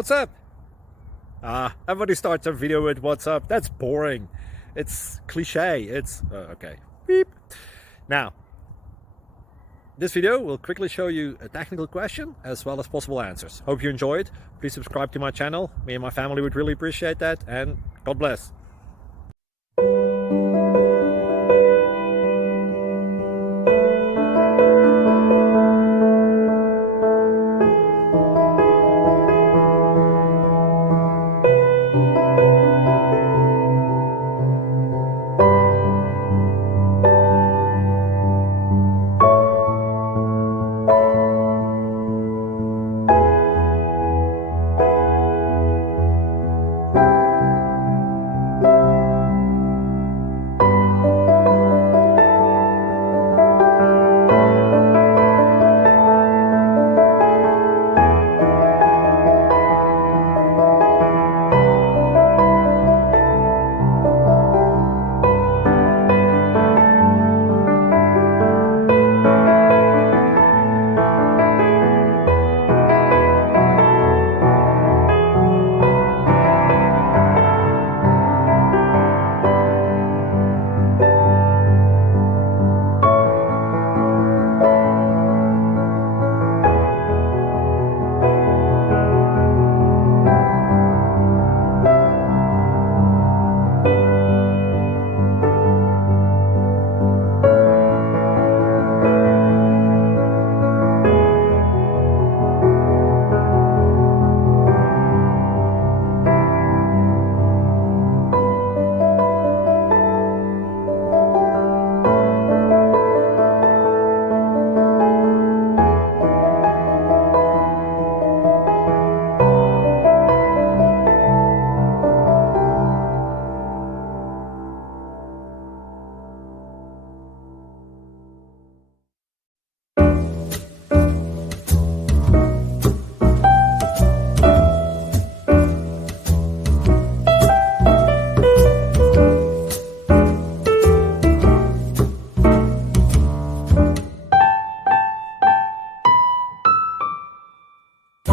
What's up? Everybody starts a video with what's up. That's boring. It's cliche. It's okay. Beep. Now, this video will quickly show you a technical question as well as possible answers. Hope you enjoyed. Please subscribe to my channel. Me and my family would really appreciate that, and God bless.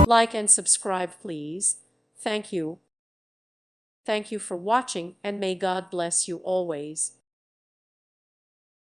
Like and subscribe, please. Thank you. Thank you for watching, and may God bless you always.